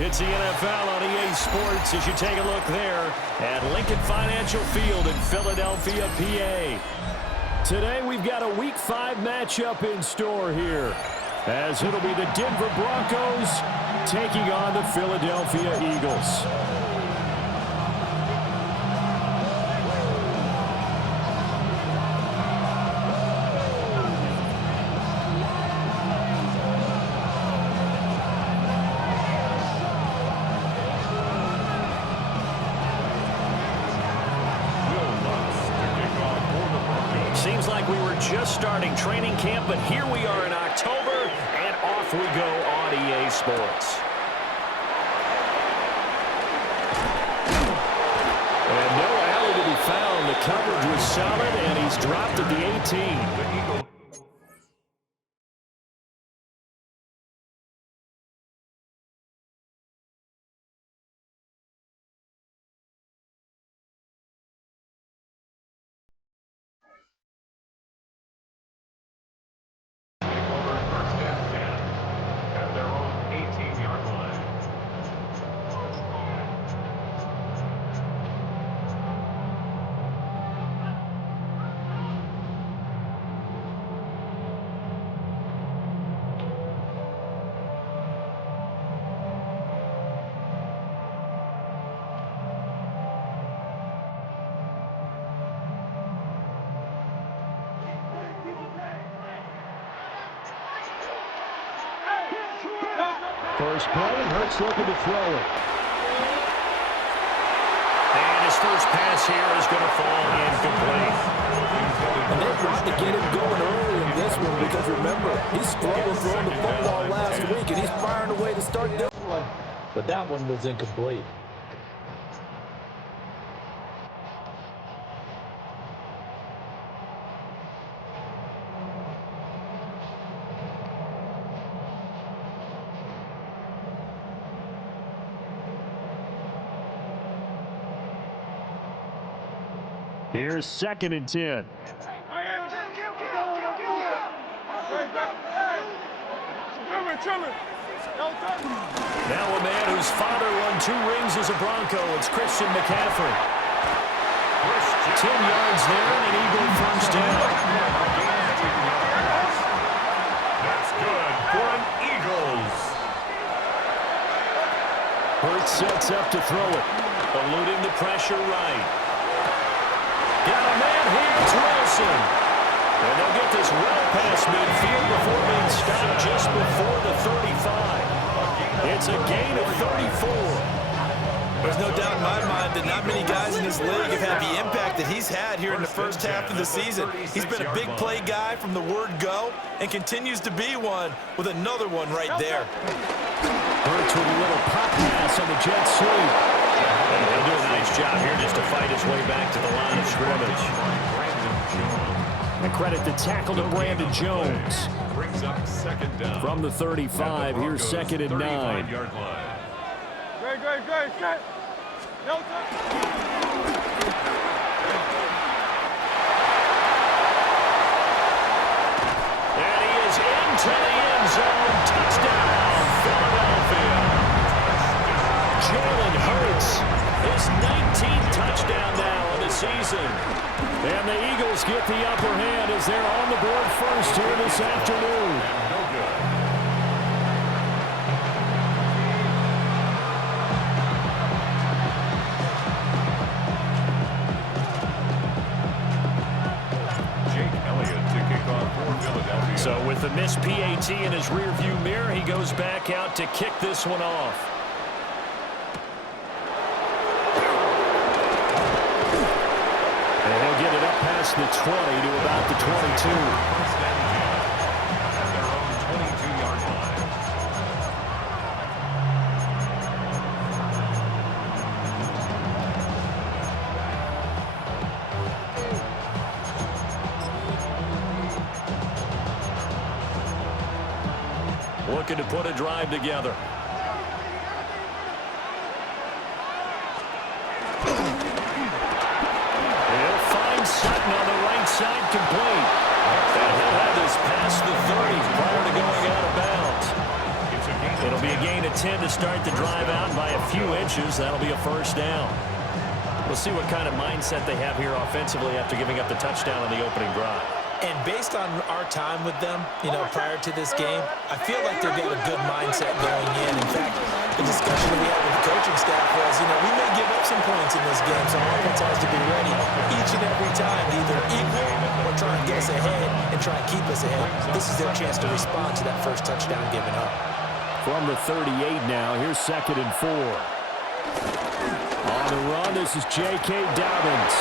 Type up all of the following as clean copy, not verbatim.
It's the NFL on EA Sports as you take a look there at Lincoln Financial Field in Philadelphia, PA. Today we've got a Week 5 matchup in store here, as it'll be the Denver Broncos taking on the Philadelphia Eagles. Seems like we were just starting training camp, but here we are in October, and off we go on EA Sports. And no alley to be found. The coverage was solid, and he's dropped at the 18. First play, Hurts looking to throw it. And his first pass here is going to fall incomplete. And they want to get him going early in this one because, remember, he struggled throwing the football last week, and he's firing away to start this one. But that one was incomplete. Here's 2nd and 10. Now a man whose father won 2 rings as a Bronco. It's Christian McCaffrey. 10 yards there and an Eagle first down. That's good for an Eagles. Hurts sets up to throw it. Eluding the pressure right. Got a man here, it's Wilson. And they'll get this well past midfield before being stopped just before the 35. It's a gain of 34. There's no doubt in my mind that not many guys in this league have had the impact that he's had here in the first half of the season. He's been a big play guy from the word go and continues to be one with another one right there. Hurts with a little pop pass on the jet sweep. And he'll do a nice job here just to fight his way back to the line of scrimmage. And credit the tackle to Brandon Jones. Brings up 2nd down. From the 35, here's 2nd and 9. Great. No time. And he is into the end zone. Touchdown, Philadelphia. Jalen Hurts, his 19th touchdown now of the season. And the Eagles get the upper hand as they're on the board first here this afternoon. No good. So with the missed PAT in his rearview mirror, he goes back out to kick this one off. And he'll get it up past the 20 to about the 22. At their own 22-yard line. Looking to put a drive together. He'll find Sutton on the right side, complete. And he'll have this past the 30 prior to going out of bounds. It's a gain It'll be a gain of 10 to start the drive out by a few inches. That'll be a first down. We'll see what kind of mindset they have here offensively after giving up the touchdown on the opening drive. And based on our time with them, prior to this game, I feel like they've got a good mindset going in. In fact, the discussion that we had with the coaching staff was, we may give up some points in this game, so our offense has to be ready each and every time to either equal or try and get us ahead and try and keep us ahead. This is their chance to respond to that first touchdown given up. From the 38 now, here's 2nd and 4. On the run, this is J.K. Dobbins.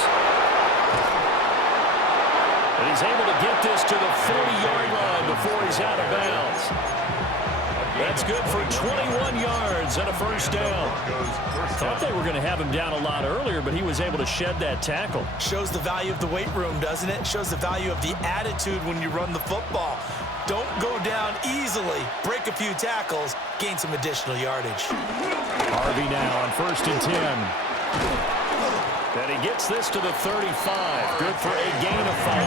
And he's able to get this to the 40-yard line before he's out of bounds. That's good for 21 yards and a first down. Thought they were going to have him down a lot earlier, but he was able to shed that tackle. Shows the value of the weight room, doesn't it? Shows the value of the attitude when you run the football. Don't go down easily. Break a few tackles. Gain some additional yardage. Harvey now on 1st and 10. And he gets this to the 35. Good for a gain of 5.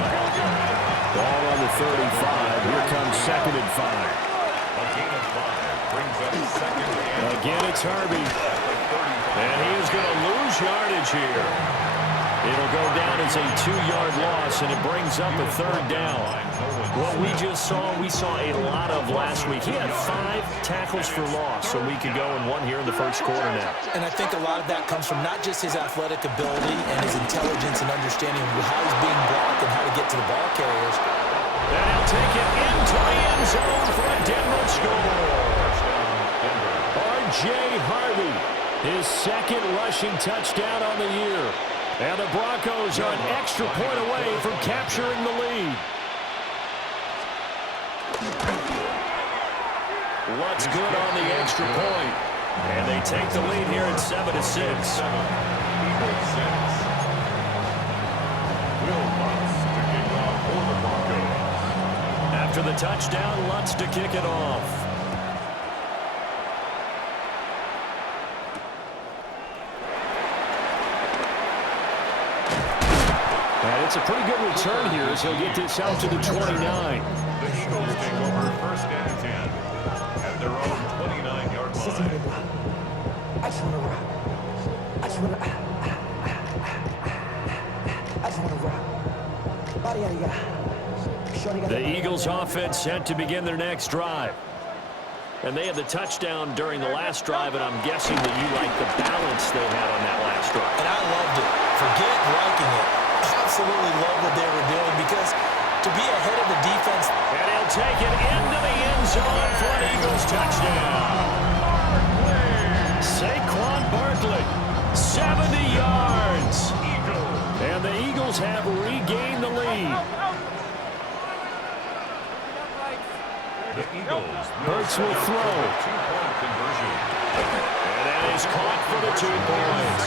Ball on the 35. Here comes 2nd and 5. A gain of 5 brings up 2nd and Again, it's Harvey. And he is going to lose yardage here. It'll go down as a 2-yard loss, and it brings up a 3rd down. What we just saw, we saw a lot of last week. He had 5 tackles for loss a week ago and 1 here in the first quarter now. And I think a lot of that comes from not just his athletic ability and his intelligence and understanding of how he's being blocked and how to get to the ball carriers. And he'll take it into the end zone for a Denver score. R.J. Harvey, his 2nd rushing touchdown on the year. And the Broncos are an extra point away from capturing the lead. What's good on the extra point? And they take the lead here at 7-6. Eagles 6. Will Lutz to kick off for the Broncos. After the touchdown, Lutz to kick it off. And it's a pretty good return here as he'll get this out to the 29. The Eagles take over 1st and 10 at their own 29-yard line. I just want to rock. I just want to rock. Body out of ya. The Eagles offense set to begin their next drive. And they had the touchdown during the last drive, and I'm guessing that you like the balance they had on that last drive. And I loved it. Forget liking it. Absolutely love what they were doing because to be ahead of the defense. And he'll take it into the end zone for an Eagles touchdown. Saquon Barkley, 70 yards. And the Eagles have regained the lead. The Eagles. Hurts will throw. 2-point conversion. And that is caught for the 2 points.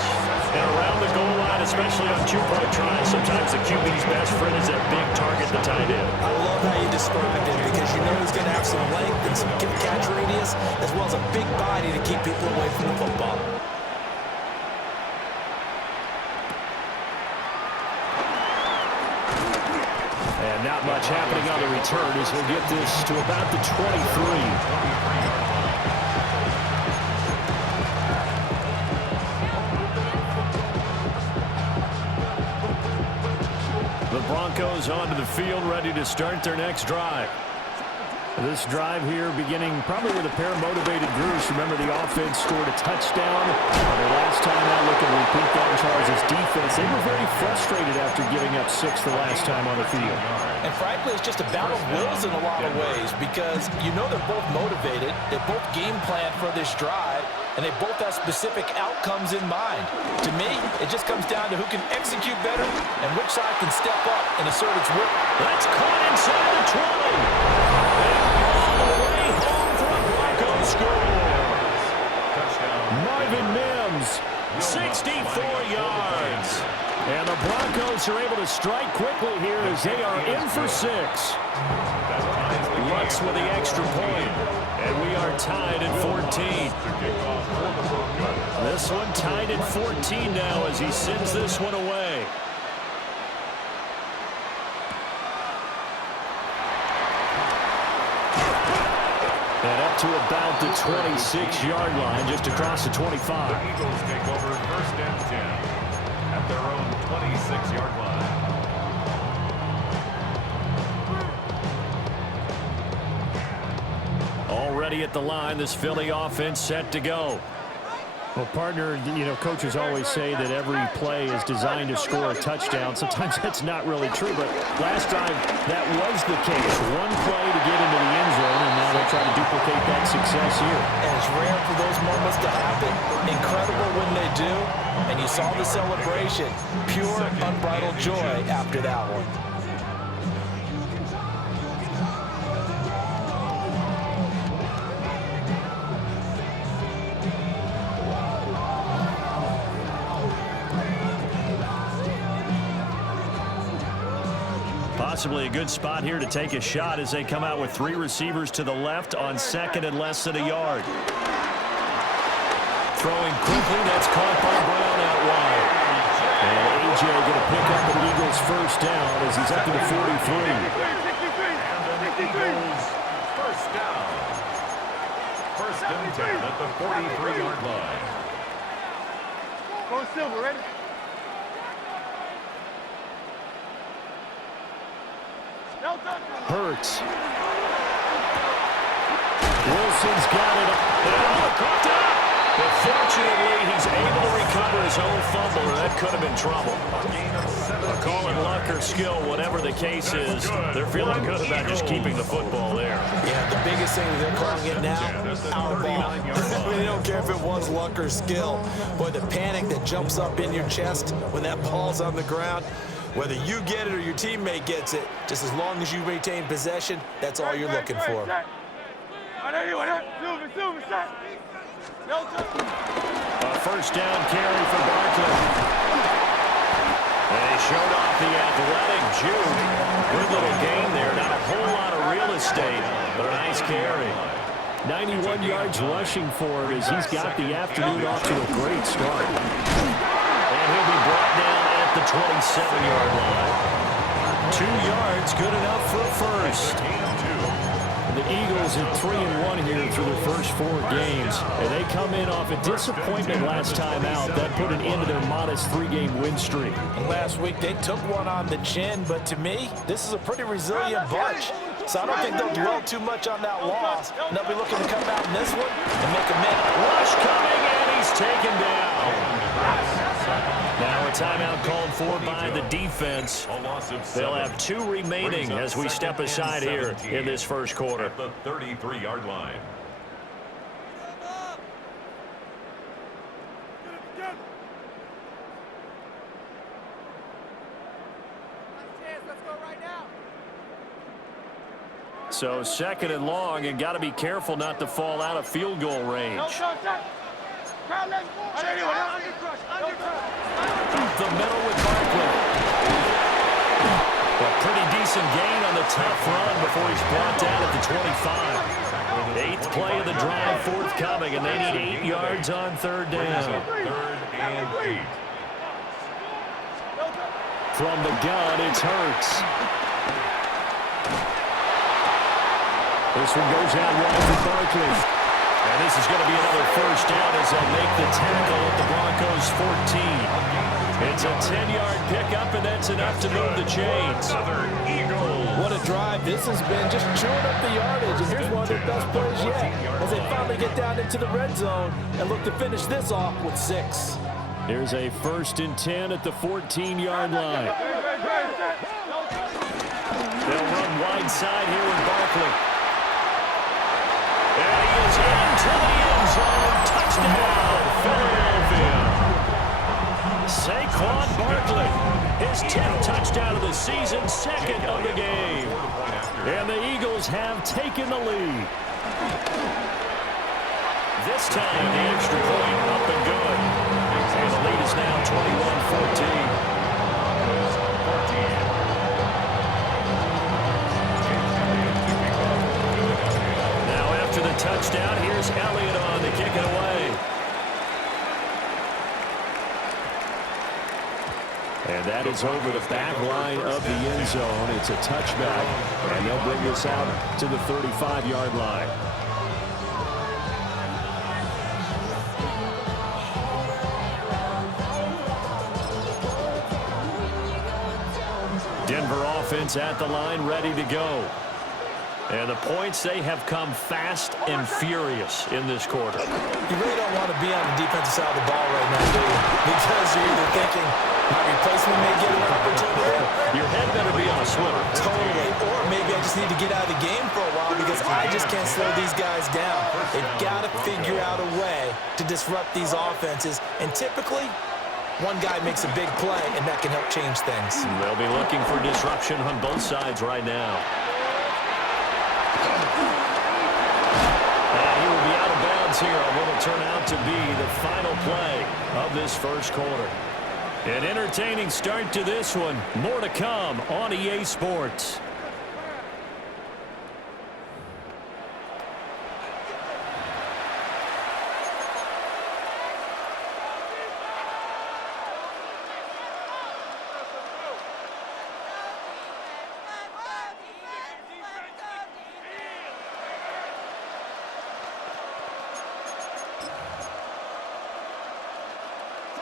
And around the goal line, especially on 2-point tries, sometimes the QB's best friend is that big target, the tight end. I love how you described it because you know he's going to have some length and some catch radius as well as a big body to keep people away from the football. And not much happening on the return as he'll get this to about the 23. The Broncos onto the field, ready to start their next drive. This drive here beginning probably with a pair of motivated Bruce. Remember, the offense scored a touchdown. Their last time out, looking to repeat that in Charles' defense. They were very frustrated after giving up 6 the last time on the field. And frankly, it's just a battle of wills in a lot of ways because you know they're both motivated. They both game plan for this drive, and they both have specific outcomes in mind. To me, it just comes down to who can execute better and which side can step up and assert its will. That's caught inside the 20. And all the way home for a Broncos score. Marvin Mims, 64 yards. And the Broncos are able to strike quickly here as they are in for 6. Lutz with the extra point. And we are tied at 14. This one tied at 14 now as he sends this one away. And up to about the 26-yard line, just across the 25. The Eagles take over first and 10 at their own 26-yard line. Already at the line, this Philly offense set to go. Well, partner, you know, coaches always say that every play is designed to score a touchdown. Sometimes that's not really true, but last drive, that was the case. One play to get into the end zone, and now they'll try to duplicate that success here. And it's rare for those moments to happen. Incredible when they do. And you saw the celebration. Pure, unbridled joy after that one. Possibly a good spot here to take a shot as they come out with 3 receivers to the left on second and less than a yard. Throwing quickly, that's caught by Brown out wide. And A.J. going to pick up an Eagles first down as he's up to the 43. Eagles first down. First and 10 at the 43-yard line. Go Silver, ready? Hurts. Wilson's got it. Caught up. But fortunately, he's able to recover his own fumble, or that could have been trouble. Call it luck or skill, whatever the case is, they're feeling good about just keeping the football there. Yeah, the biggest thing that they're calling it now, our ball. They don't care if it was luck or skill. Boy, the panic that jumps up in your chest when that ball's on the ground, whether you get it or your teammate gets it, just as long as you retain possession, that's all you're looking for. A first down carry for Barkley. And he showed off the athletic juke. Good little gain there. Not a whole lot of real estate, but a nice carry. 91 yards rushing for him as he's got the afternoon off to a great start. And he'll be brought down at the 27-yard line. 2 yards, good enough for a first. The Eagles are 3-1 here through their first 4 games. And they come in off a disappointment last time out. That put an end to their modest 3-game win streak. Last week, they took one on the chin, but to me, this is a pretty resilient bunch. So I don't think they'll dwell too much on that loss. And they'll be looking to come out in this one and make a minute. Rush coming, and he's taken down. Now a timeout called for by the defense. They'll have 2 remaining as we step aside here in this first quarter. At the 33-yard line. So second and long, and got to be careful not to fall out of field goal range. Up the middle with Barkley. A pretty decent gain on the tough run before he's brought down at the 25. 8th play of the drive forthcoming, and they need 8 yards on third down. Third and 8. From the gun, it's Hurts. This one goes out wide for Barkley. And this is going to be another first down as they'll make the tackle at the Broncos 14. It's a 10-yard pickup, and that's enough to move the chains. What a drive this has been, just chewing up the yardage. And here's one of their best plays yet as they finally get down into the red zone and look to finish this off with 6. Here's a 1st and 10 at the 14-yard line. They'll run wide side here with Barkley. And he is into the end zone. Touchdown, Philadelphia. Saquon Barkley, his 10th touchdown of the season, 2nd of the game. And the Eagles have taken the lead. This time, the extra point up and good. And the lead is now 21-14. Touchdown. Here's Elliott on to kick it away. And that is over the back line of the end zone. It's a touchback, and they'll bring this out to the 35-yard line. Denver offense at the line, ready to go. And the points, they have come fast and furious in this quarter. You really don't want to be on the defensive side of the ball right now, do you? Because you're either thinking, my replacement may get an opportunity. Your head better be on a swivel. Totally. Or maybe I just need to get out of the game for a while because I just can't slow these guys down. They've got to figure out a way to disrupt these offenses. And typically, one guy makes a big play, and that can help change things. They'll be looking for disruption on both sides right now. And he will be out of bounds here on what will turn out to be the final play of this first quarter. An entertaining start to this one. More to come on EA Sports.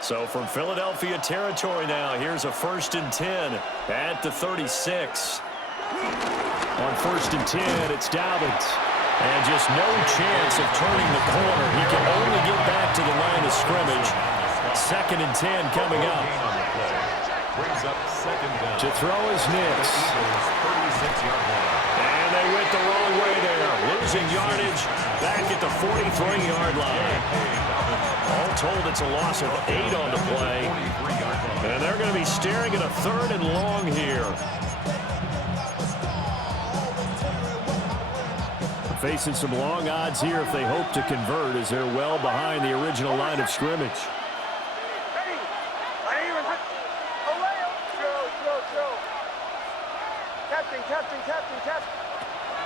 So from Philadelphia territory now, here's a 1st and 10 at the 36. On 1st and 10, it's Dobbins. And just no chance of turning the corner. He can only get back to the line of scrimmage. 2nd and 10 coming up. Brings up 2nd down. To throw is Nix. And they went the wrong way there. Losing yardage back at the 43-yard line. All told, it's a loss of 8 on the play. And they're going to be staring at a 3rd and long here. Facing some long odds here if they hope to convert, as they're well behind the original line of scrimmage.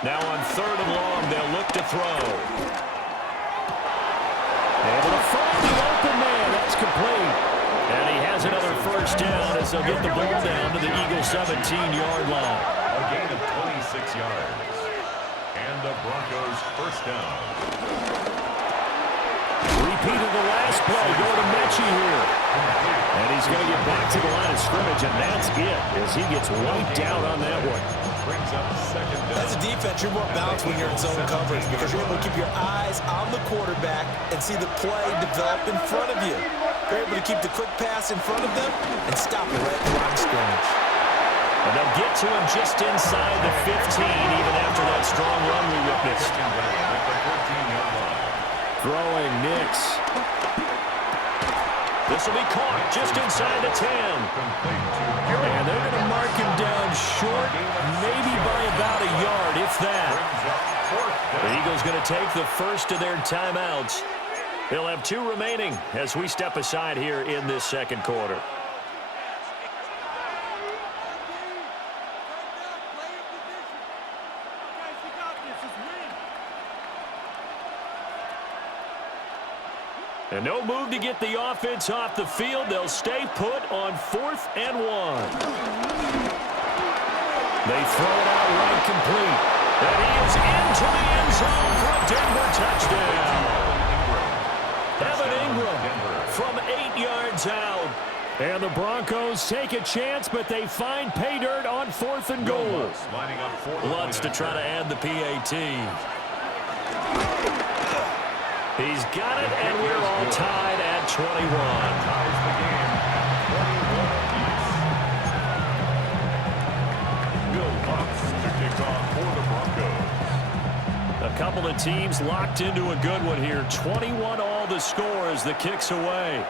Now on 3rd and long, they'll look to throw. Able to find the open man. That's complete. And he has another 1st down as they'll get the ball down to the Eagles' 17-yard line. A gain of 26 yards. And the Broncos 1st down. Repeat of the last play. Go to Mechie here. And he's going to get back to the line of scrimmage, and that's it as he gets wiped out on that one. Brings up 2nd down. As a defense, you're more balanced when you're in zone coverage because you're able to keep your eyes on the quarterback and see the play develop in front of you. You're able to keep the quick pass in front of them and stop it right at the line of scrimmage. And they'll get to him just inside the 15, even after that strong run we witnessed. Throwing Nix. This will be caught just inside the 10. And they're going to mark him down short, maybe by about a yard, if that. The Eagles going to take the first of their timeouts. They'll have 2 remaining as we step aside here in this 2nd quarter. And no move to get the offense off the field. They'll stay put on 4th and 1. They throw it out right complete. And he is into the end zone for a Denver touchdown. Evan Ingram from 8 yards out. And the Broncos take a chance, but they find pay dirt on 4th and goal. Lutz to try to add the PAT. He's got it, and we're all tied at 21. Ties the game at 21 apiece. Will Lutz to kick off for the Broncos. A couple of teams locked into a good one here. 21 all the score as the kick's away.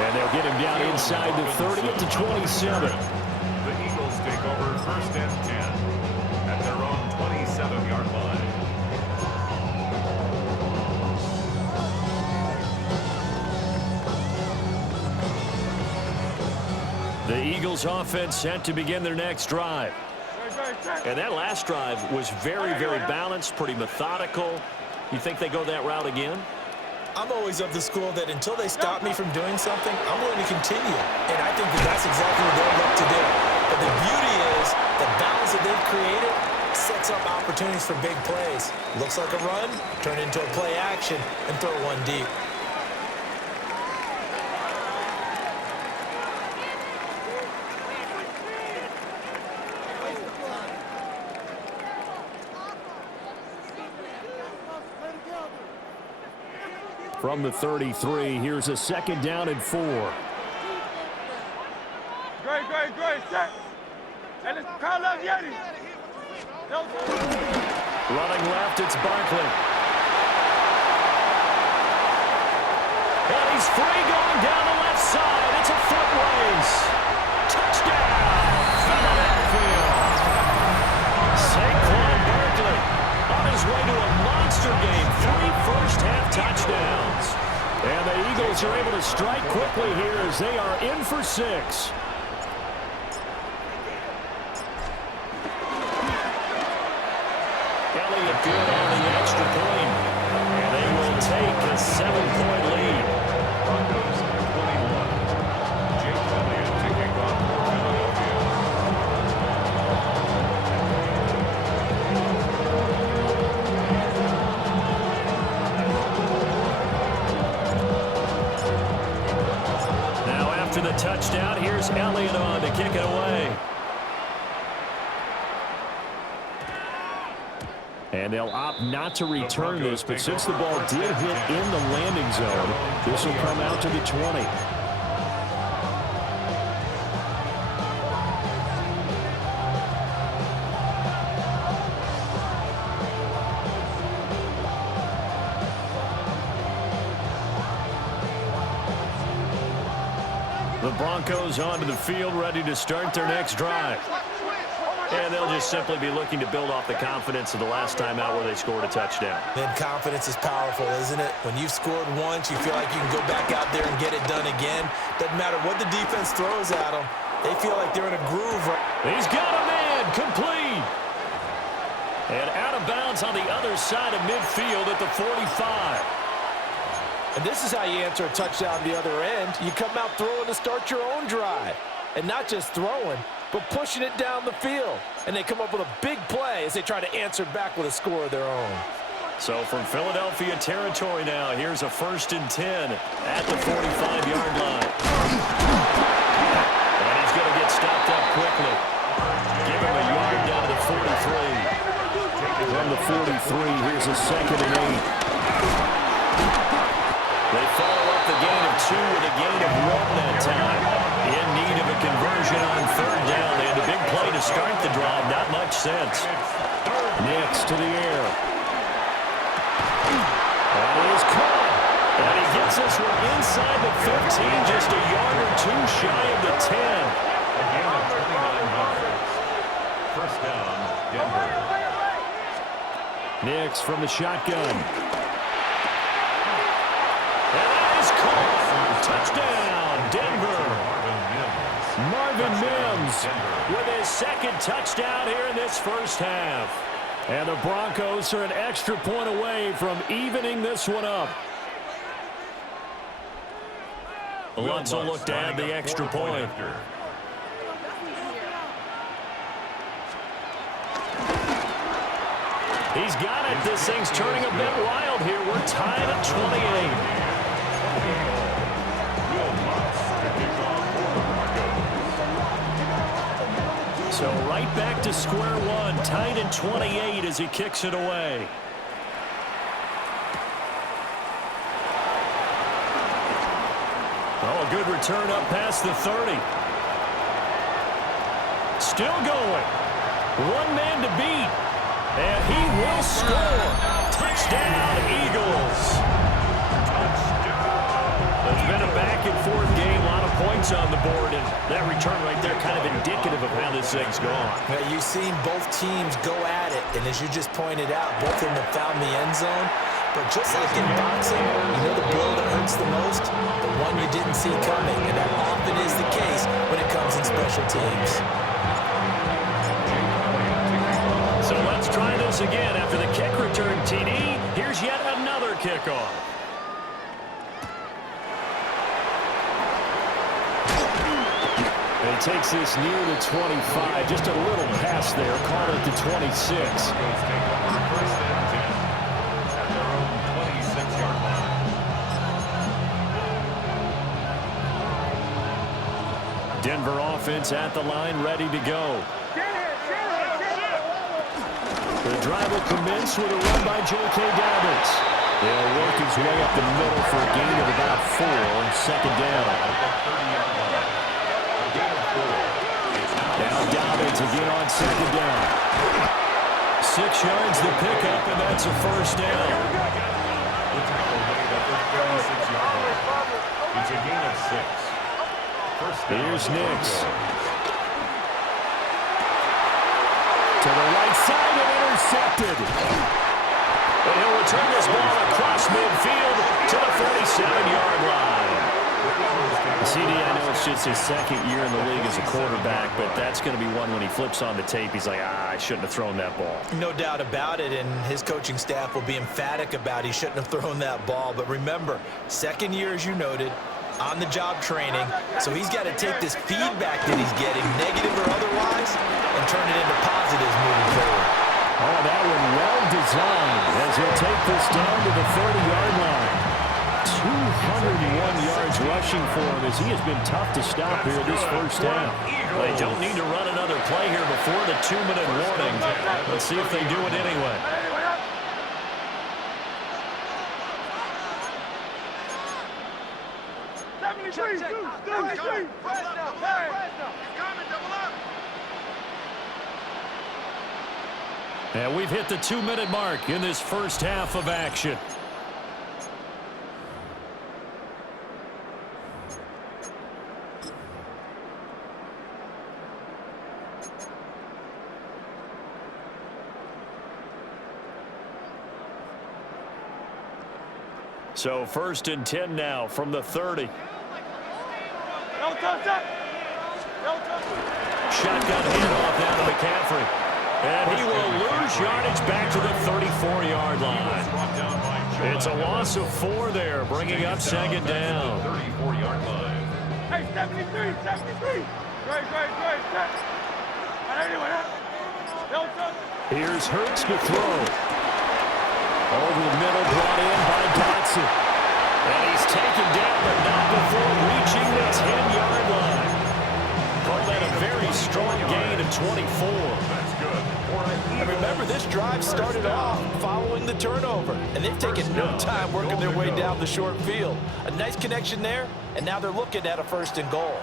And they'll get him down inside the 30 at the 27. The Eagles take over 1st and 10 at their own 27-yard line. The Eagles offense set to begin their next drive. And that last drive was very, very balanced, pretty methodical. You think they go that route again? I'm always of the school that until they stop me from doing something, I'm willing to continue. And I think that that's exactly what they'll look to do. But the beauty is the balance that they've created sets up opportunities for big plays. Looks like a run, turn into a play action, and throw one deep. From the 33, here's a 2nd down and 4. Great, set. And it's Carlos Yeti. Running left, it's Barkley. And he's free going down the left side. It's a foot race. Touchdown, Philadelphia. Saquon Barkley on his way to a monster game. 3 first-half touchdowns. And the Eagles are able to strike quickly here as they are in for 6. Elliott good on the extra point. And they will take a 7-point lead. Broncos 21. Jake Elliott to kick off for Philadelphia. Now after the touchdown, here's Elliott on to kick it away. And they'll opt not to return this, but since the ball did hit in the landing zone, this will come out to the 20. The Broncos onto the field, ready to start their next drive. And they'll just simply be looking to build off the confidence of the last time out where they scored a touchdown. Then confidence is powerful, isn't it? When you've scored once, you feel like you can go back out there and get it done again. Doesn't matter what the defense throws at them. They feel like they're in a groove. He's got a man, complete. And out of bounds on the other side of midfield at the 45. And this is how you answer a touchdown the other end. You come out throwing to start your own drive. And not just throwing, but pushing it down the field. And they come up with a big play as they try to answer back with a score of their own. So from Philadelphia territory now, here's a 1st and 10 at the 45-yard line. And he's going to get stopped up quickly. Give him a yard down to the 43. From the 43, here's a 2nd and 8. They follow up the gain of 2 with a gain of 1 that time. In need of a conversion on 3rd down. They had a big play to start the drive. Not much sense. Next to the air. And he is caught. And he gets this one inside the 15, just a yard or 2 shy of the 10. A gain of 29 yards. First down, Denver. Next from the shotgun. And that is caught. Touchdown, Denver. Marvin Mims with his 2nd touchdown here in this first half. And the Broncos are an extra point away from evening this one up. Lutz will look to add the extra point. He's got it. This thing's turning a bit wild here. We're tied at 28. So right back to square one, tied at 28 as he kicks it away. Oh, a good return up past the 30. Still going. One man to beat. And he will score. Touchdown, Eagles. It's been a back-and-forth game, a lot of points on the board, and that return right there kind of indicative of how this thing's gone. Now, you've seen both teams go at it, and as you just pointed out, both of them have found the end zone. But just like in boxing, you know the blow that hurts the most? The one you didn't see coming, and that often is the case when it comes in special teams. So let's try this again. After the kick return, TD, here's yet another kickoff. And he takes this near the 25. Just a little pass there. Call it the 26. Broncos take over 1st and 10 at their own 26-yard line. Denver offense at the line, ready to go. The drive will commence with a run by J.K. Dobbins. They'll work his way up the middle for a gain of about 4, second down. Now Dobbins again on second down. 6 yards the pickup, and that's a first down. It's a gain of 6. Here's Nix. To the right side and intercepted. And he'll return this ball across midfield to the 47-yard line. CD, I know it's just his second year in the league as a quarterback, but that's going to be one when he flips on the tape, he's like, I shouldn't have thrown that ball. No doubt about it, and his coaching staff will be emphatic about he shouldn't have thrown that ball. But remember, second year, as you noted, on-the-job training, so he's got to take this feedback that he's getting, negative or otherwise, and turn it into positives moving forward. Oh, that one well designed as he'll take this down to the 30-yard line. 201 yards rushing for him as he has been tough to stop here this first half. They don't need to run another play here before the 2-minute warning. Let's see if they do it anyway. And we've hit the 2-minute mark in this first half of action. So 1st and 10 now from the 30. Shotgun handoff down to McCaffrey. And he will lose yardage back to the 34-yard line. It's a loss of 4 there, bringing up second down. 34-yard line. Hey, 73, 73. Great. Here's Hurts to throw. Over the middle, brought in by Dotson. And he's taken down, but not before reaching the 10-yard line. Call that a very strong gain of 24. That's good. And remember, this drive started off following the turnover, and they've taken no time working their way down the short field. A nice connection there, and now they're looking at a 1st and goal.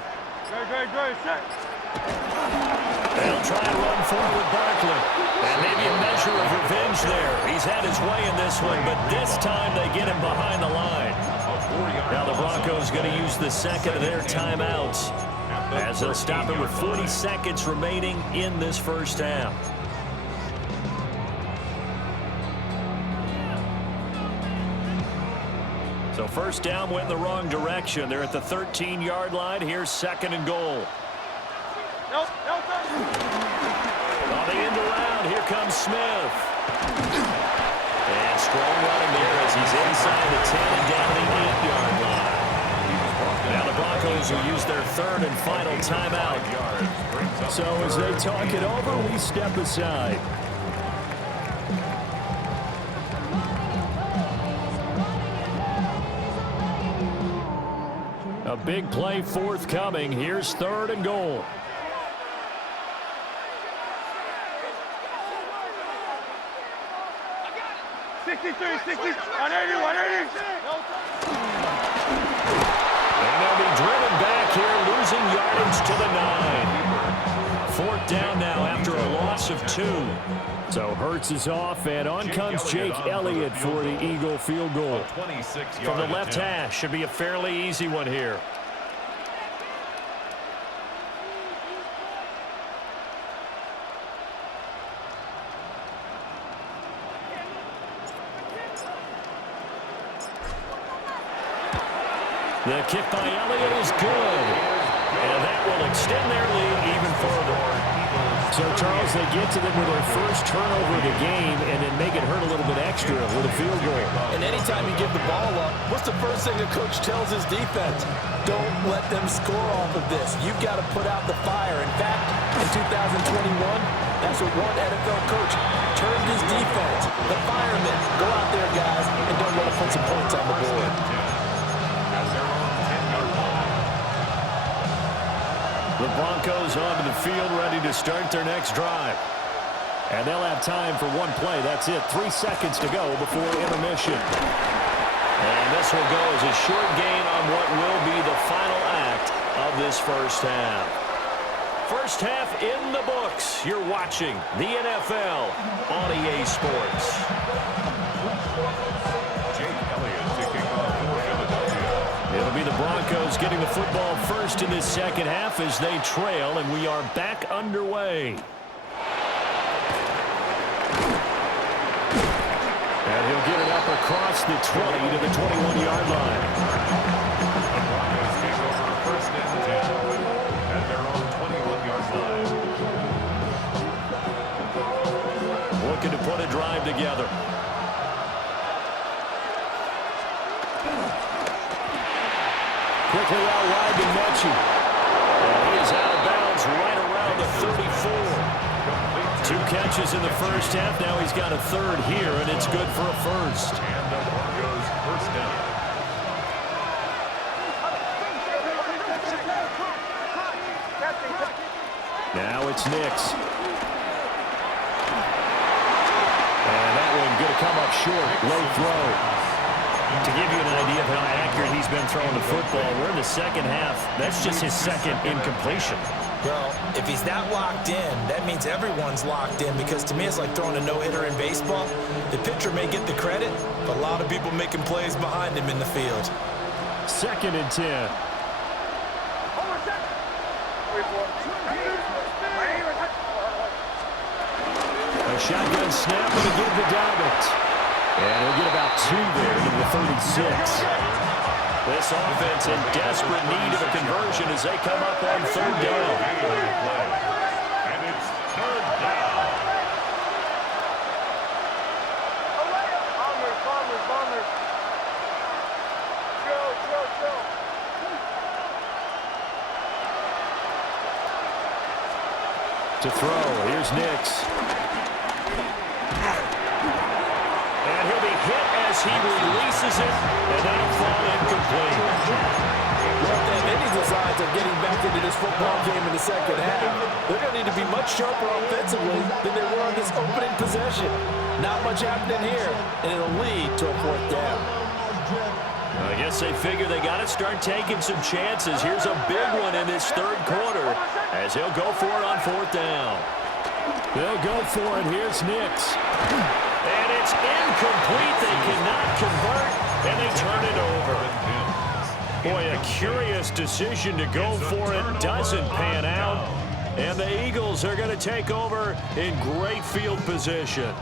Great. Set. They'll try and run forward with Barkley. And maybe a measure of revenge there. He's had his way in this one, but this time they get him behind the line. Now the Broncos going to use the second of their timeouts as they'll stop it with 40 seconds remaining in this first half. So first down went in the wrong direction. They're at the 13-yard line. Here's 2nd and goal. On the end around, here comes Smith. And strong running there as he's inside the 10 and down the 8-yard line. Now the Broncos will use their 3rd and final timeout. So as they talk it over, we step aside. A big play forthcoming. Here's 3rd and goal. 63, 60, 180. And they'll be driven back here, losing yardage to the 9. 4th down now after a loss of 2. So Hurts is off, and on comes Jake Elliott for the Eagle field goal. From the left hash, should be a fairly easy one here. The kick by Elliott is good. And that will extend their lead even further. So, Charles, they get to them with their first turnover of the game and then make it hurt a little bit extra with a field goal. And anytime you give the ball up, what's the first thing the coach tells his defense? Don't let them score off of this. You've got to put out the fire. In fact, in 2021, that's what one NFL coach termed his defense. The firemen. Go out there, guys, and don't let them put some points on the board. The Broncos onto the field, ready to start their next drive. And they'll have time for one play. That's it. 3 seconds to go before intermission. And this will go as a short gain on what will be the final act of this first half. First half in the books. You're watching the NFL on EA Sports. Jake Elliott to kick off for Philadelphia. It'll be the Broncos getting the football first in this second half as they trail, and we are back underway. And he'll get it up across the 20 to the 21-yard line. The Broncos take over first and 10 at their own 21-yard line. Looking to put a drive together. Quickly out wide to Mechie. And he is out of bounds right around the 34. 2 catches in the first half. Now he's got a third here, and it's good for a first. And the Broncos first down. Now it's Nix. And that one going to come up short. Low throw. To give you an idea of how accurate he's been throwing the football, we're in the second half. That's just his second incompletion. Well, if he's that locked in, that means everyone's locked in, because to me it's like throwing a no-hitter in baseball. The pitcher may get the credit, but a lot of people making plays behind him in the field. 2nd and 10. A shotgun snap to give the Dobbins. And he'll get about 2 there to the 36. This offense in desperate need of a conversion as they come up on 3rd down. And it's 3rd down. Bombers. Chill. To throw, here's Nix. And he'll be hit as he releases it, and that'll fall incomplete. Well, they have any designs of getting back into this football game in the second half. They're going to need to be much sharper offensively than they were on this opening possession. Not much happening here, and it'll lead to a 4th down. I guess they figure they got to start taking some chances. Here's a big one in this 3rd quarter as he'll go for it on 4th down. They'll go for it. Here's Nix. And it's incomplete. They cannot convert, and they turn it over. Boy, a curious decision to go for it. Doesn't pan out. And the Eagles are going to take over in great field position.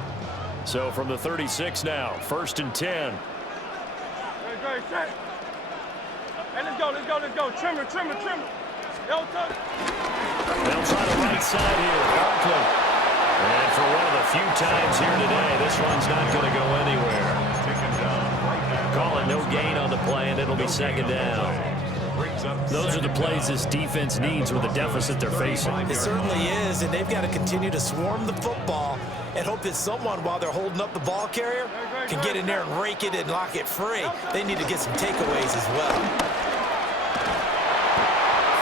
So from the 36 now, 1st and 10. Great, set. Hey, let's go. Trimmer. Yo, touch. They'll try the right side here. Barkley. And for one of the few times here today, this one's not going to go anywhere. Call it no gain on the play, and it'll be 2nd down. Those are the plays this defense needs with the deficit they're facing. It certainly is, and they've got to continue to swarm the football and hope that someone, while they're holding up the ball carrier, can get in there and rake it and lock it free. They need to get some takeaways as well.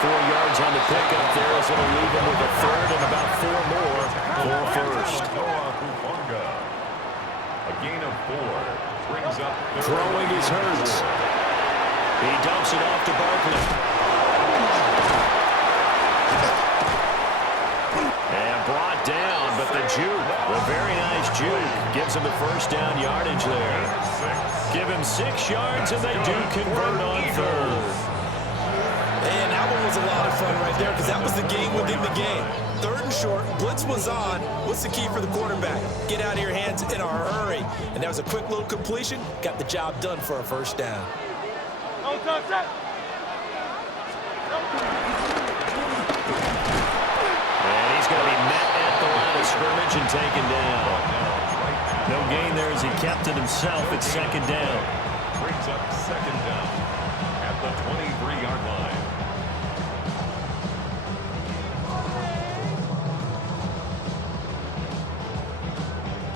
4 yards on the pickup there as it'll leave him with a 3rd and about 4 more for a first. A gain of 4 brings up Throwing is Hurts. He dumps it off to Barkley. And brought down, but the juke, a very nice juke, gives him the 1st down yardage there. Give him 6 yards, and they do convert on 3rd. And that one was a lot of fun right there, because that was the game within the game. 3rd and short, blitz was on. What's the key for the quarterback? Get out of your hands in a hurry. And that was a quick little completion. Got the job done for a 1st down. Don't touch that. And he's going to be met at the line of scrimmage and taken down. No gain there as he kept it himself. It's 2nd down. Brings up 2nd down at the 23-yard line.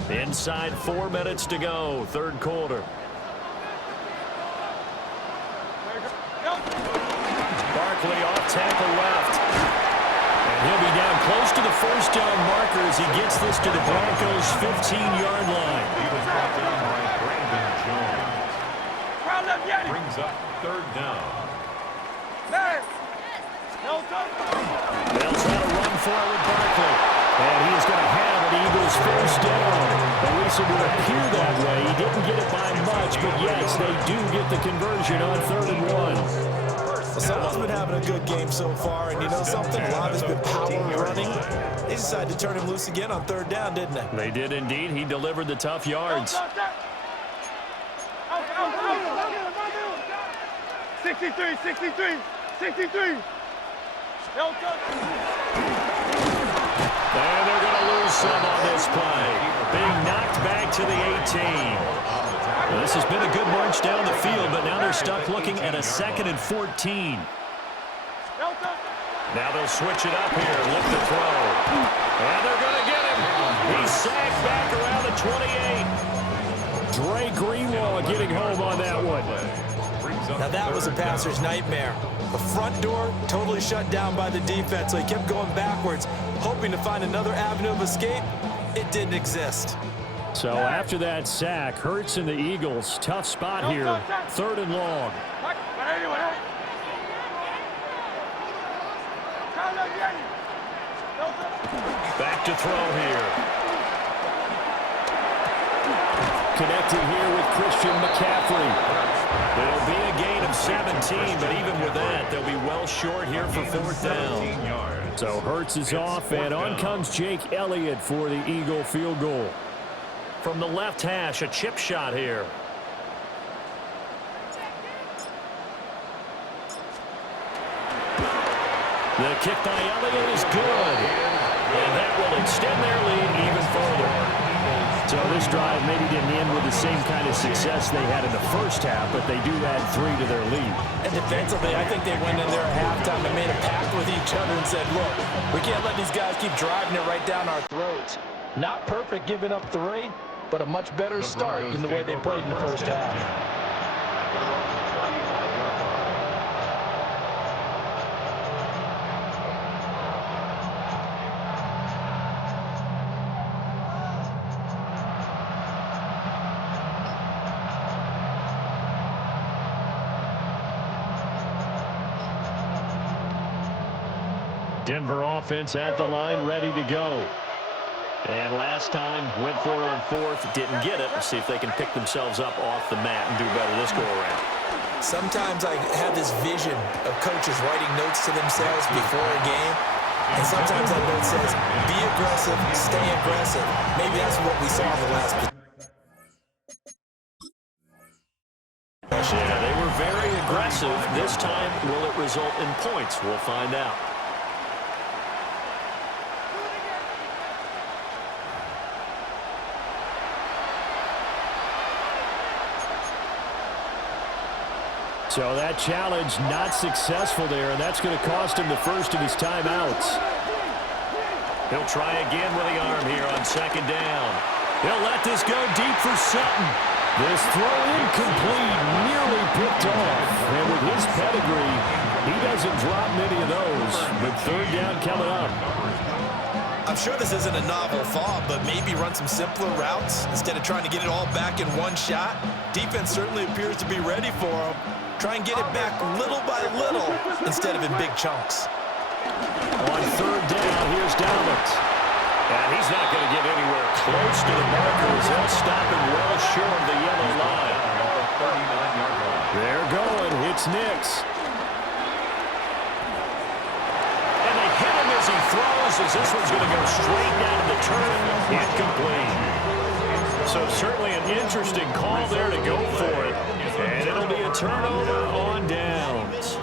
Inside 4 minutes to go, 3rd quarter. Barkley off tackle left. And he'll be down close to the first down marker as he gets this to the Broncos' 15-yard line. He was brought down by Brandon Jones. Brings up third down. Bell's had a run for it with Barkley. And he is going to have an Eagles first down. At least it would appear that way. He didn't get it by much, but yes, they do get the conversion on 3rd and 1. Well, someone's been having a good game so far, and you know something? A lot has been power running. They decided to turn him loose again on 3rd down, didn't they? They did indeed. He delivered the tough yards. 63, 63, 63. And they're going to lose some on this play. Being knocked back to the 18. Well, this has been a good march down the field, but now they're stuck looking at a 2nd and 14. Now they'll switch it up here. Look to throw. And they're going to get him. He's sacked back around the 28. Dre Greenlaw getting home on that one. Now that was a passer's nightmare. The front door totally shut down by the defense, so he kept going backwards, hoping to find another avenue of escape. It didn't exist. So after that sack, Hurts and the Eagles, tough spot here, 3rd and long. Back to throw here. Connecting here with Christian McCaffrey. It'll be a gain of 17, but even with that, they'll be well short here for 4th down. So Hurts is off, and on comes Jake Elliott for the Eagle field goal. From the left hash, a chip shot here. The kick by Elliott is good. And that will extend their lead even further. So this drive maybe didn't end with the same kind of success they had in the first half, but they do add 3 to their lead. And defensively, I think they went in there at halftime and made a pact with each other and said, look, we can't let these guys keep driving it right down our throats. Not perfect giving up 3, but a much better start than the way they played in the first half. Denver offense at the line, ready to go. And last time, went for it on 4th, didn't get it. Let's see if they can pick themselves up off the mat and do better this go-around. Sometimes I have this vision of coaches writing notes to themselves before a game, and sometimes that note says, be aggressive, stay aggressive. Maybe that's what we saw in the last possession. Yeah, they were very aggressive. This time, will it result in points? We'll find out. So that challenge not successful there, and that's going to cost him the first of his timeouts. He'll try again with the arm here on 2nd down. He'll let this go deep for Sutton. This throw incomplete, nearly picked off. And with his pedigree, he doesn't drop many of those. But 3rd down coming up. I'm sure this isn't a novel thought, but maybe run some simpler routes instead of trying to get it all back in one shot. Defense certainly appears to be ready for him. Try and get it back little by little instead of in big chunks. On 3rd down, here's Dallas. And he's not going to get anywhere close to the markers. They'll stop him well short of the yellow line. They're going. It's Nix. And they hit him as he throws, as this one's going to go straight down the turf. Incomplete. So certainly an interesting call there to go for it. And it'll be a turnover on downs.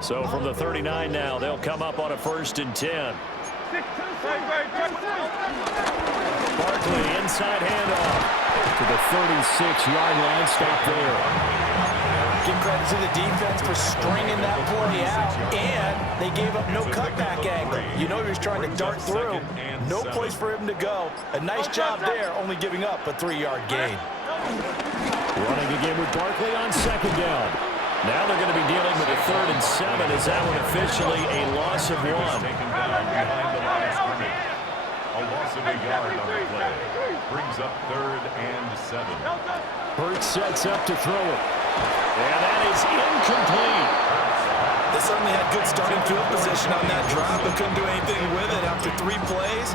So from the 39 now, they'll come up on a 1st and 10. Barkley, inside handoff to the 36-yard line. Stop there. Give credit to the defense for stringing that play out, and they gave up no cutback angle. You know he was trying to dart through. No place for him to go. A nice job there, only giving up a 3-yard gain. Running again with Barkley on second down. Now they're going to be dealing with a 3rd and 7. Is that one officially a loss of 1? Taken down behind the line of scrimmage. A loss of a yard on the play. Brings up 3rd and 7. Hurts sets up to throw it. And that is incomplete. They certainly had good starting field position on that drive, but couldn't do anything with it after 3 plays.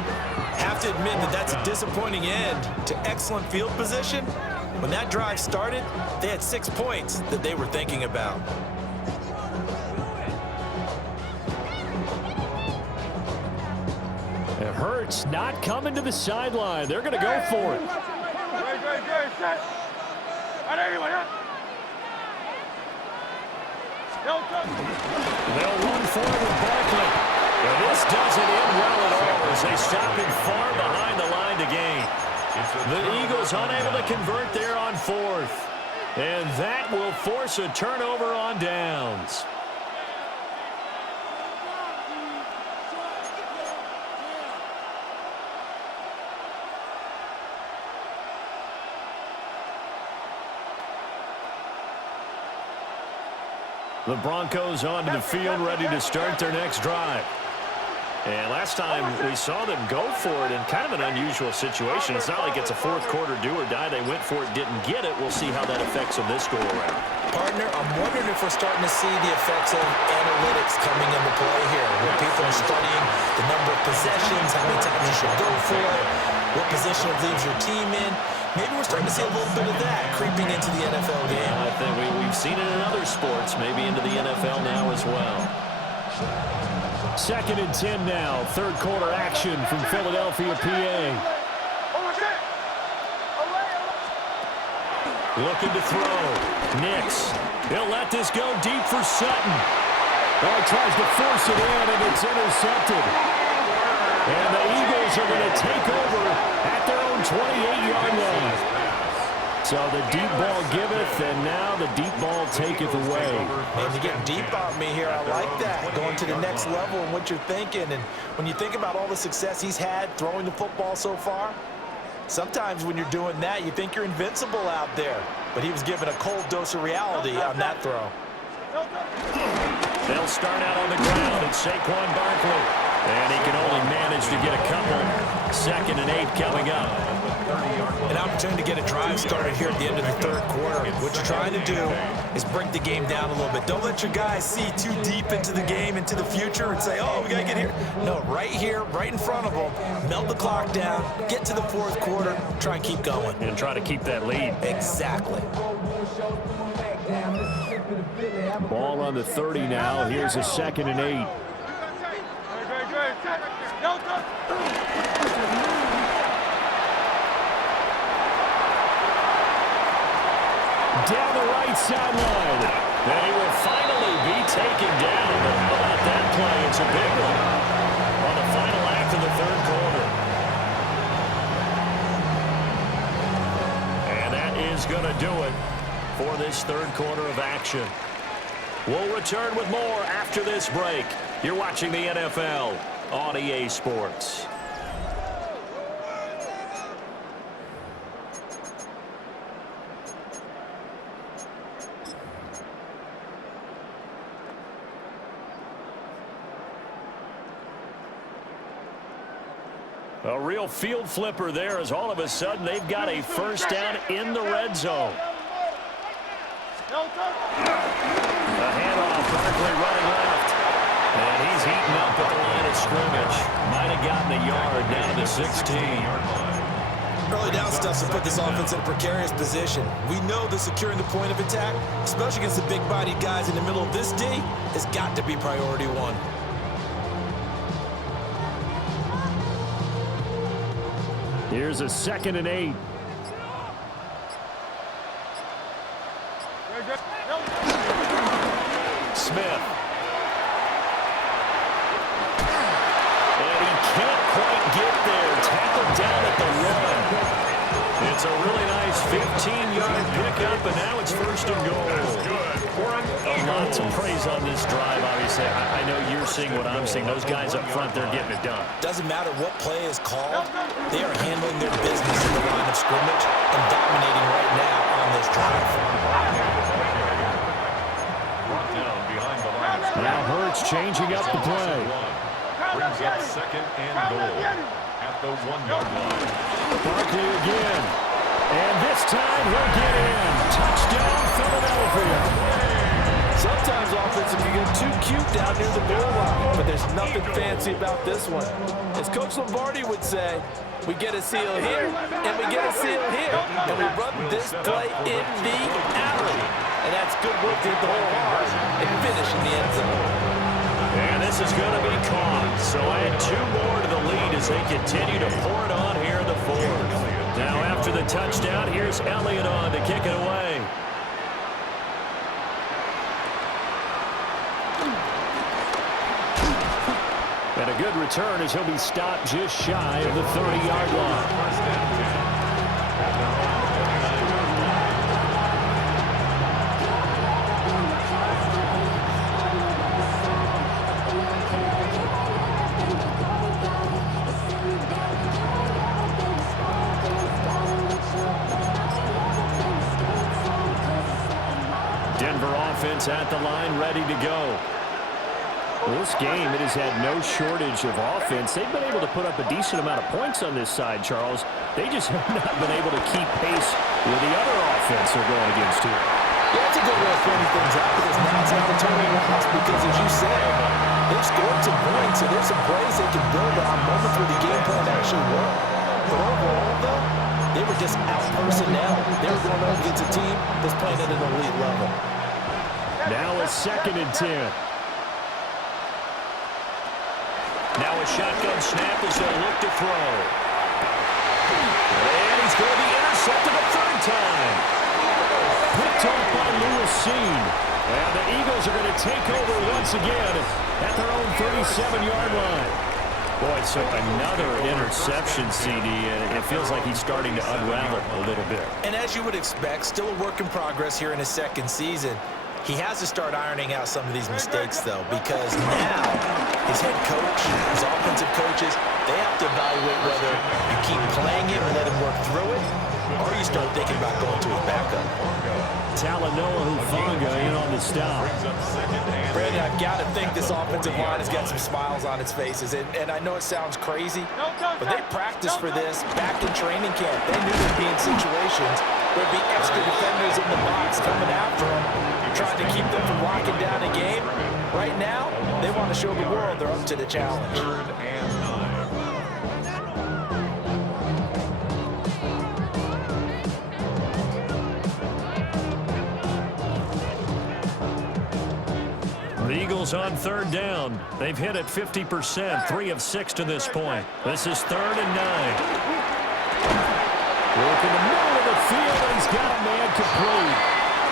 Have to admit that that's a disappointing end to excellent field position. When that drive started, they had 6 points that they were thinking about. It hurts not coming to the sideline. They're going to go for it. They'll run forward with Barkley. Well, this doesn't end well at all as they stop him far behind the line to gain. The Eagles unable to convert there on 4th. And that will force a turnover on downs. The Broncos onto the field, ready to start their next drive. And last time we saw them go for it in kind of an unusual situation. It's not like it's a 4th quarter do or die. They went for it, didn't get it. We'll see how that affects them this go-around. Partner, I'm wondering if we're starting to see the effects of analytics coming into play here, where people are studying the number of possessions, how many times you should go for it, what position it leaves your team in. Maybe we're starting to see a little bit of that creeping into the NFL game. I think we've seen it in other sports, maybe into the NFL now as well. 2nd and 10 now. 3rd quarter action from Philadelphia, PA. Looking to throw. Nix. He'll let this go deep for Sutton. Oh, he tries to force it in, and it's intercepted. And the Eagles are going to take over at their own 28-yard line. So the deep ball giveth, and now the deep ball taketh away. Man, you're getting deep on me here. I like that. Going to the next level and what you're thinking. And when you think about all the success he's had throwing the football so far, sometimes when you're doing that, you think you're invincible out there. But he was given a cold dose of reality on that throw. They'll start out on the ground, and Saquon Barkley. And he can only manage to get a couple. 2nd and 8 coming up. An opportunity to get a drive started here at the end of the 3rd quarter. What you're trying to do is break the game down a little bit. Don't let your guys see too deep into the game, into the future, and say, oh, we got to get here. No, right here, right in front of them, melt the clock down, get to the 4th quarter, try and keep going. And try to keep that lead. Exactly. Ball on the 30 now. Here's a 2nd and 8. Down the right sideline. And he will finally be taken down. How about that play? It's a big one on the final act of the 3rd quarter. And that is going to do it for this 3rd quarter of action. We'll return with more after this break. You're watching the NFL on EA Sports. A real field flipper there as all of a sudden they've got a 1st down in the red zone. A handoff, Barkley running left. And he's heating up at the line of scrimmage. Might have gotten a yard down to the 16. Early down stuff to put this offense in a precarious position. We know that securing the point of attack, especially against the big-bodied guys in the middle of this D, has got to be priority 1. Here's a 2nd and 8. Smith. And he can't quite get there. Tackled down at the 1. It's a really nice 15-yard pickup, and now it's 1st and goal. Lots of praise on this drive, obviously. I know you're seeing what I'm seeing. Those guys up front, they're getting it done. Doesn't matter what play is called. They are handling their business in the line of scrimmage and dominating right now on this drive. Now Hurts changing up the play. Brings up second and goal at the 1-yard line. Barkley again. And this time he'll get in. Touchdown, Philadelphia. Sometimes offense can get too cute down near the goal line, but there's nothing fancy about this one. As Coach Lombardi would say, we get a seal here, and we get a seal here, and we run this play in the alley. And that's good work to hit the hole hard and finish in the end zone. And this is going to be caught. So add 2 more to the lead as they continue to pour it on here in the 4th. Now after the touchdown, here's Elliott on to kick it away. And a good return as he'll be stopped just shy of the 30-yard line. Denver offense at the line, ready to go. Well, this game, it has had no shortage of offense. They've been able to put up a decent amount of points on this side, Charles. They just have not been able to keep pace with the other offense they're going against here. Yeah, that's a good way of framing things out because now it's not a total loss because, as you said, they've scored some points, so there's some plays they can build on, moments where the game plan actually worked. But overall, though, they were just out personnel. They were going up against a team that's playing at an elite level. Now a 2nd and 10. Now a shotgun snap as they'll look to throw. And he's going to be intercepted a 3rd time. Picked off by Lewis-Cine. And the Eagles are going to take over once again at their own 37-yard line. Boy, so another interception, CD, and it feels like he's starting to unravel a little bit. And as you would expect, still a work in progress here in his 2nd season. He has to start ironing out some of these mistakes, though, because now his head coach, his offensive coaches, they have to evaluate whether you keep playing him and let him work through it, or you start thinking about going to his backup. Talanoa Hufanga in on the stop. Brandon, I've got to think this offensive line has got some smiles on its faces, and I know it sounds crazy, but they practiced for this back in training camp. They knew there'd be in situations where there'd be extra defenders in the box coming after them, trying to keep them from locking down a game. Right now, they want to show the world they're up to the challenge. 3rd and 9. The Eagles on 3rd down. They've hit it 50%, 3 of 6 to this point. This is 3rd and 9. Work in the middle of the field, and he's got a man complete.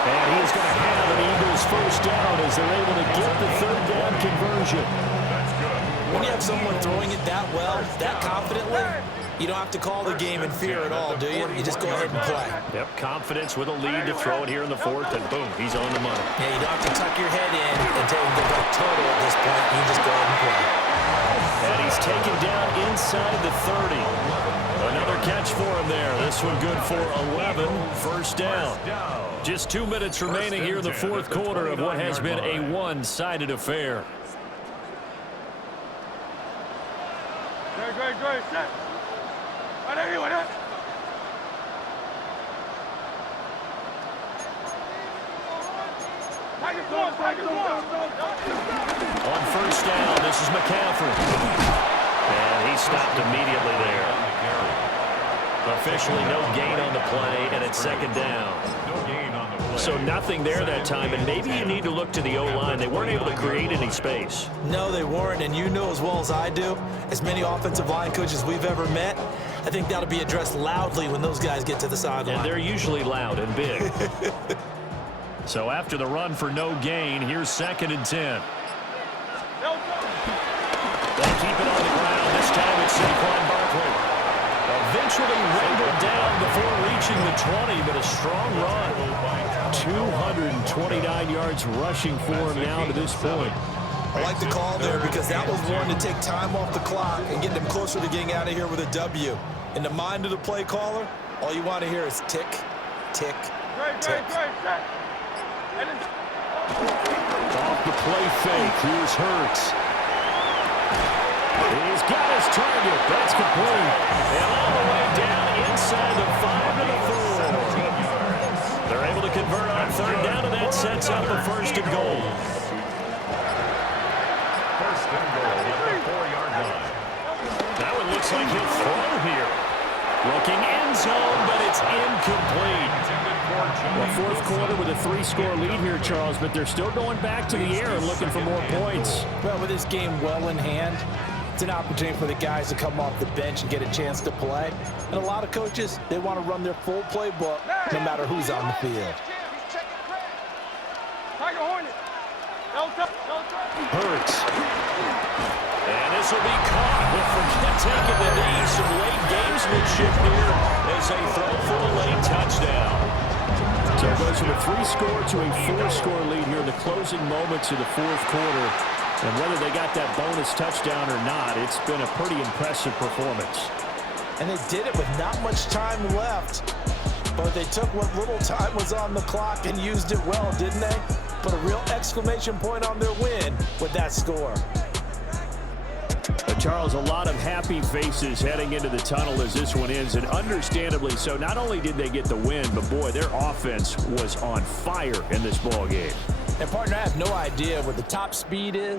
And he's going to have an Eagles 1st down as they're able to get the 3rd down conversion. When you have someone throwing it that well, that confidently, you don't have to call the game in fear at all, do you? You just go ahead and play. Yep, confidence with a lead to throw it here in the 4th, and boom, he's on the money. Yeah, you don't have to tuck your head in and take the back total at this point. You just go ahead and play. And he's taken down inside the 30. Another catch for him there. This one good for 11, 1st down. Just 2 minutes remaining here in the 4th quarter of what has been a one-sided affair. Great. Set. On 1st down, this is McCaffrey. And he stopped immediately there. Officially no gain on the play, and it's 2nd down. So nothing there that time, and maybe you need to look to the O-line. They weren't able to create any space. No, they weren't, and you know as well as I do, as many offensive line coaches we've ever met, I think that'll be addressed loudly when those guys get to the sideline. And they're usually loud and big. So after the run for no gain, here's 2nd and 10. They keep it on the ground. This time it's Saquon Barkley. Eventually wrangled down before reaching the 20, but a strong run. 229 yards rushing for him now to this point. I like the call there because that was one to take time off the clock and get them closer to getting out of here with a W. In the mind of the play caller, all you want to hear is tick, tick, tick. Off the play fake. Here's Hurts. He's got his target. That's complete. And all the way down inside the 5 to the 4. They're able to convert on third down, and that sets up a first and goal. First and goal at the 4-yard line. That one looks like he'll throw here. Looking end zone, but it's incomplete. Well, fourth quarter with a 3-score lead here, Charles, but they're still going back to the air and looking for more points. Well, with this game well in hand, it's an opportunity for the guys to come off the bench and get a chance to play. And a lot of coaches, they want to run their full playbook no matter who's on the field. Hurts. And this will be caught. We'll forget taking the knee. Some late gamesmanship here as they throw for a late touchdown. So it goes from a 3-score to a 4-score lead here in the closing moments of the fourth quarter. And whether they got that bonus touchdown or not, it's been a pretty impressive performance. And they did it with not much time left. But they took what little time was on the clock and used it well, didn't they? Put a real exclamation point on their win with that score. Charles, a lot of happy faces heading into the tunnel as this one ends, and understandably so. Not only did they get the win, but boy, their offense was on fire in this ball game. And partner, I have no idea what the top speed is